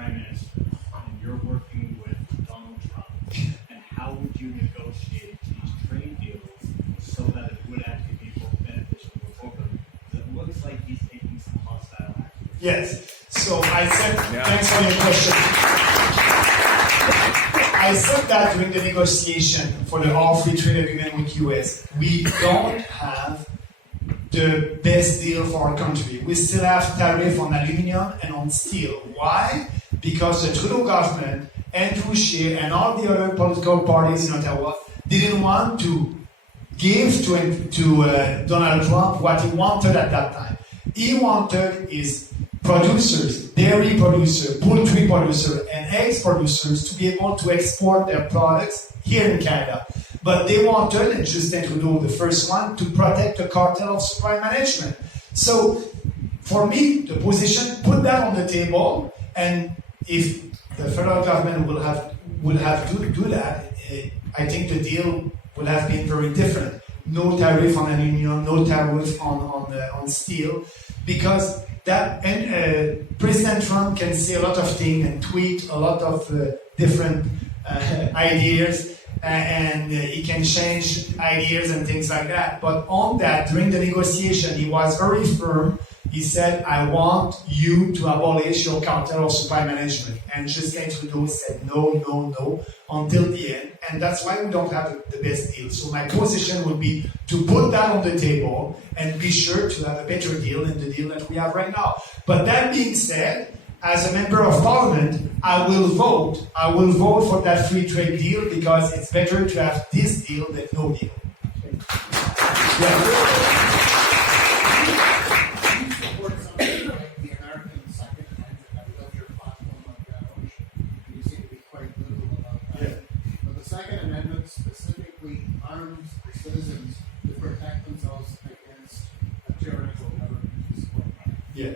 prime minister and you're working with Donald Trump, and how would you negotiate these trade deals so that it would actually be both beneficial for both of them? Because it looks like he's taking some hostile action. Yes. So I said, thanks for your question. I said that during the negotiation for the all free trade agreement with US, we don't have the best deal for our country. We still have tariff on aluminum and on steel. Why? Because the Trudeau government, Andrew Scheer, and all the other political parties in Ottawa didn't want to give to Donald Trump what he wanted at that time. He wanted his producers, dairy producers, poultry producers, and eggs producers to be able to export their products here in Canada. But they wanted, and Justin Trudeau, the first one, to protect the cartel of supply management. So, for me, the position, put that on the table, and if the federal government will have to do that, I think the deal would have been very different. No tariff on aluminum, no tariff on steel, because that, and President Trump can say a lot of things and tweet a lot of different ideas, and he can change ideas and things like that. But on that, during the negotiation, he was very firm. He said, I want you to abolish your cartel of supply management. And Justin Trudeau said, no, no, no, until the end. And that's why we don't have the best deal. So my position would be to put that on the table and be sure to have a better deal than the deal that we have right now. But that being said, as a member of parliament, I will vote for that free trade deal because it's better to have this deal than no deal. Yeah. Second Amendment specifically arms citizens to protect themselves against a tyrannical government. Yeah.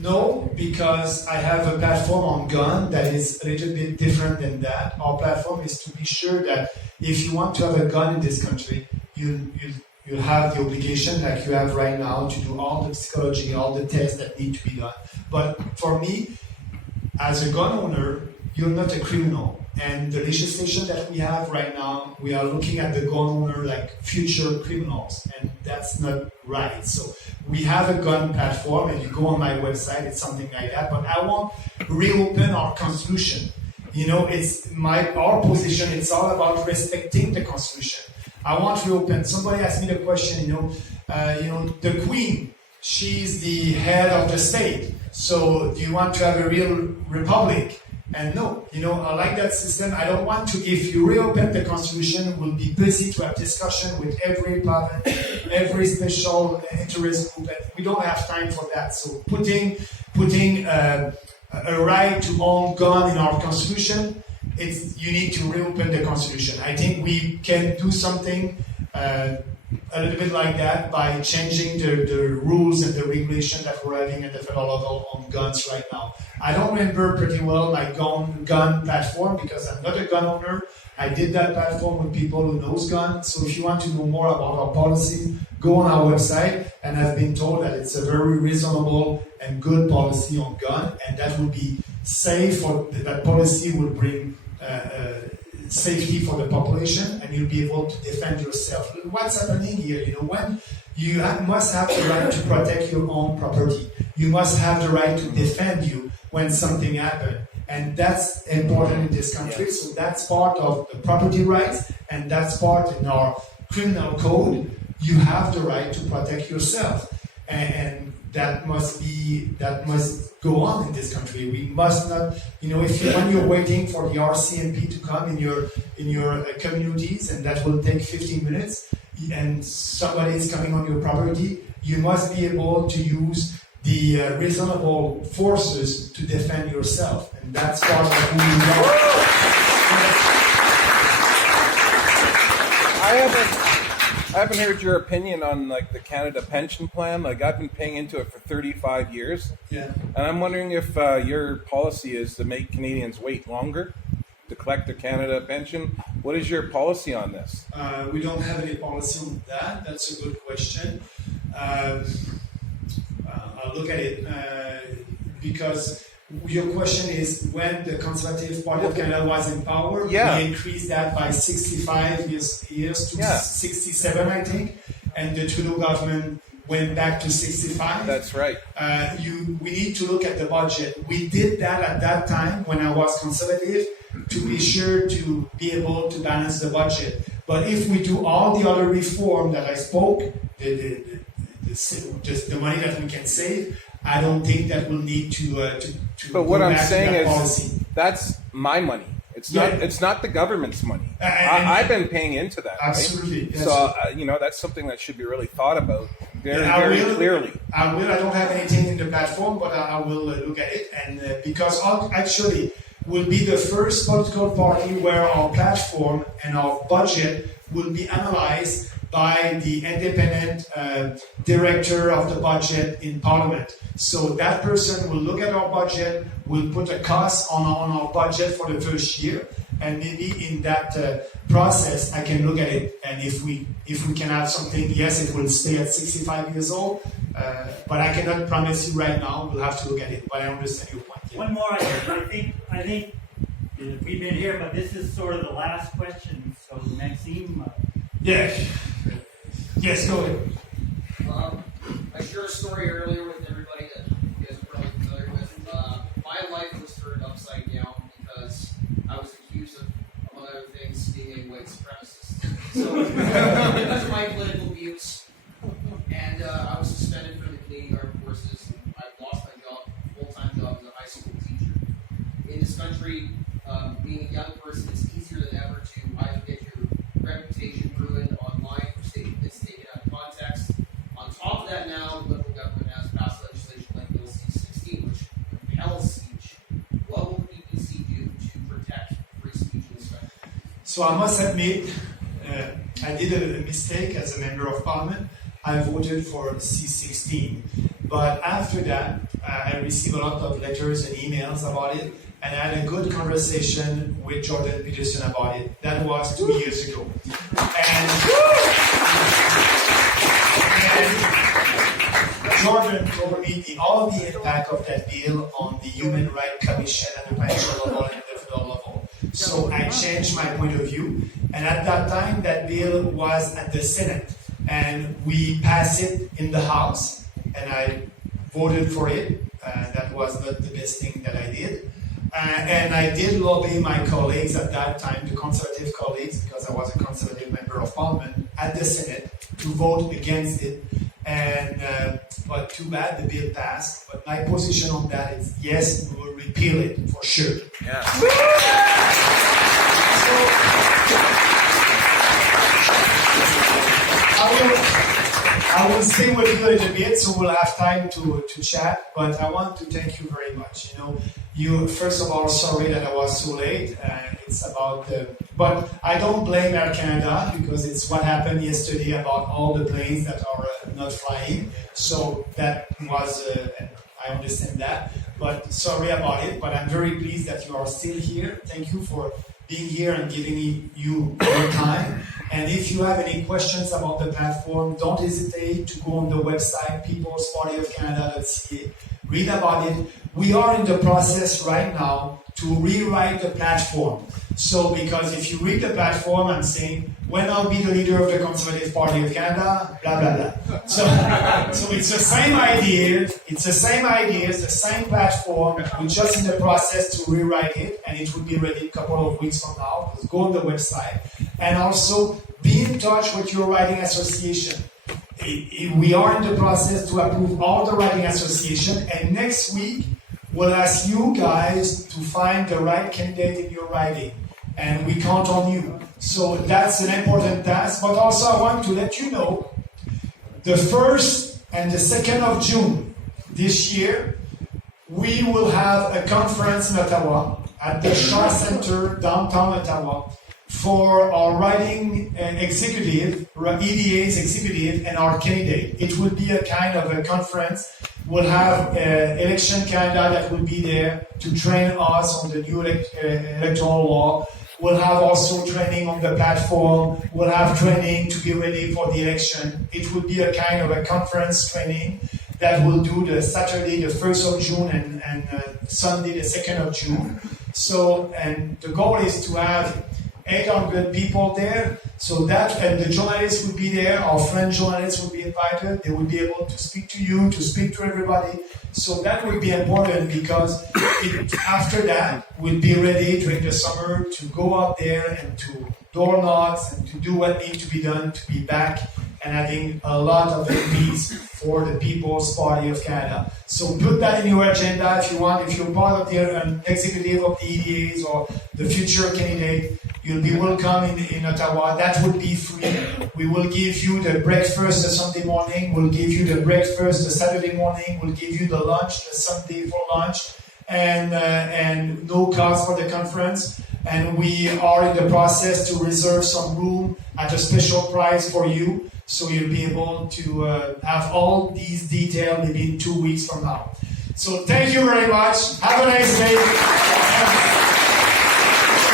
No, because I have a platform on gun that is a little bit different than that. Our platform is to be sure that if you want to have a gun in this country, you have the obligation, like you have right now, to do all the psychology, all the tests that need to be done. But for me, as a gun owner, you're not a criminal. And the legislation that we have right now, we are looking at the gun owner like future criminals, and that's not right. So we have a gun platform, and you go on my website, it's something like that. But I want to reopen our constitution. You know, our position. It's all about respecting the constitution. I want to reopen. Somebody asked me the question. The Queen, she's the head of the state. So do you want to have a real republic? And no, I like that system. I don't want to, if you reopen the constitution, we'll be busy to have discussion with every province, every special interest group. We don't have time for that. So putting a right to own gun in our constitution, you need to reopen the constitution. I think we can do something a little bit like that by changing the rules and the regulation that we're having at the federal level on guns right now. I don't remember pretty well my gun platform because I'm not a gun owner. I did that platform with people who knows guns. So if you want to know more about our policy, go on our website. And I've been told that it's a very reasonable and good policy on gun, and that will be safe. That policy will bring safety for the population, and you'll be able to defend yourself. What's happening here? When you must have the right to protect your own property. You must have the right to defend you when something happens. And that's important in this country. So that's part of the property rights, and that's part in our criminal code. You have the right to protect yourself. And that must go on in this country. We must not, when you're waiting for the RCMP to come in your communities, and that will take 15 minutes, and somebody is coming on your property, you must be able to use the reasonable forces to defend yourself, and that's part of who you are. I haven't heard your opinion on the Canada pension plan. I've been paying into it for 35 years. Yeah. And I'm wondering if your policy is to make Canadians wait longer to collect a Canada pension. What is your policy on this? We don't have any policy on that. That's a good question. I'll look at it. because your question is when the Conservative Party of Canada was in power, Yeah. we increased that by 65 years to Yeah. 67, I think, and the Trudeau government went back to 65. That's right. We need to look at the budget. We did that at that time when I was Conservative to be sure to be able to balance the budget. But if we do all the other reform that I spoke, the money that we can save, I don't think that we'll need to But what go I'm back saying to that is policy. that's my money. It's Yeah. not the government's money. And- I've been paying into that. Right? Absolutely. Yes. So that's something that should be really thought about very, Yeah, very clearly. I don't have anything in the platform, but I will look at it. And because actually will be the first political party where our platform and our budget will be analyzed by the independent director of the budget in Parliament. So that person will look at our budget, will put a cost on our budget for the first year, and maybe in that process I can look at it. And if we can have something, yes, it will stay at 65 years old, but I cannot promise you right now. We'll have to look at it. But I understand your point. Yeah. One more item. I think we've been here, but this is sort of the last question. So Maxime. Yeah. Yes, go ahead. I shared a story earlier with everybody that you guys are probably familiar with. My life was turned upside down because I was accused of, among other things, being a white supremacist. So, because of my political views, and I was suspended from the Canadian Armed Forces. I lost my job, full-time job as a high school teacher. In this country, being a young person, it's easier than ever to either get your reputation ruined online for statements taken out of context. On top of that, now the Liberal government has passed legislation like Bill C-16, which compels speech. What will the PPC do to protect free speech in this country? So I must admit, I did a mistake as a member of Parliament. I voted for C-16, but after that, I received a lot of letters and emails about it, and I had a good conversation with Jordan Peterson about it. That was 2 years ago. And Jordan told me all the impact of that bill on the Human Rights Commission at the provincial level and the federal level. So I changed my point of view, and at that time, that bill was at the Senate, and we passed it in the House, and I voted for it. That was not the best thing that I did. And I did lobby my colleagues at that time, the Conservative colleagues, because I was a Conservative member of Parliament at the Senate, to vote against it. And but too bad the bill passed. But my position on that is yes, we will repeal it for sure. Yeah. I will stay with you a little bit, so we'll have time to chat. But I want to thank you very much. You first of all, sorry that I was so late. It's about but I don't blame Air Canada because it's what happened yesterday about all the planes that are not flying. So that was, I understand that. But sorry about it. But I'm very pleased that you are still here. Thank you for being here and giving you your time. And if you have any questions about the platform, don't hesitate to go on the website, peoplespartyofcanada.ca, read about it. We are in the process right now to rewrite the platform. So, because if you read the platform, I'm saying, when I'll be the leader of the Conservative Party of Canada, blah, blah, blah. So it's the same idea, it's the same platform. We're just in the process to rewrite it, and it will be ready a couple of weeks from now. Just go on the website. And also, be in touch with your writing association. We are in the process to approve all the writing association, and next week, we'll ask you guys to find the right candidate in your riding, and we count on you. So that's an important task, but also I want to let you know, the 1st and the 2nd of June this year, we will have a conference in Ottawa at the Shaw Center, downtown Ottawa, for our riding executive, EDA's executive, and our candidate. It will be a kind of a conference. We'll have Election Canada that will be there to train us on the new electoral law. We'll have also training on the platform. We'll have training to be ready for the election. It will be a kind of a conference training. that will do the Saturday the 1st of June and Sunday the 2nd of June. So, and the goal is to have 800 people there. So that, and the journalists will be there, our friend journalists will be invited. They will be able to speak to you, to speak to everybody. So that will be important because after that, we'll be ready during the summer to go out there and to door knocks and to do what needs to be done to be back and having a lot of MPs for the People's Party of Canada. So put that in your agenda if you want. If you're part of the executive of the EDAs or the future candidate, you'll be welcome in Ottawa. That would be free. We will give you the breakfast the Sunday morning. We'll give you the breakfast the Saturday morning. We'll give you the lunch the Sunday for lunch. And no cost for the conference. And we are in the process to reserve some room at a special price for you. So you'll be able to have all these details maybe in 2 weeks from now. So thank you very much. Have a nice day.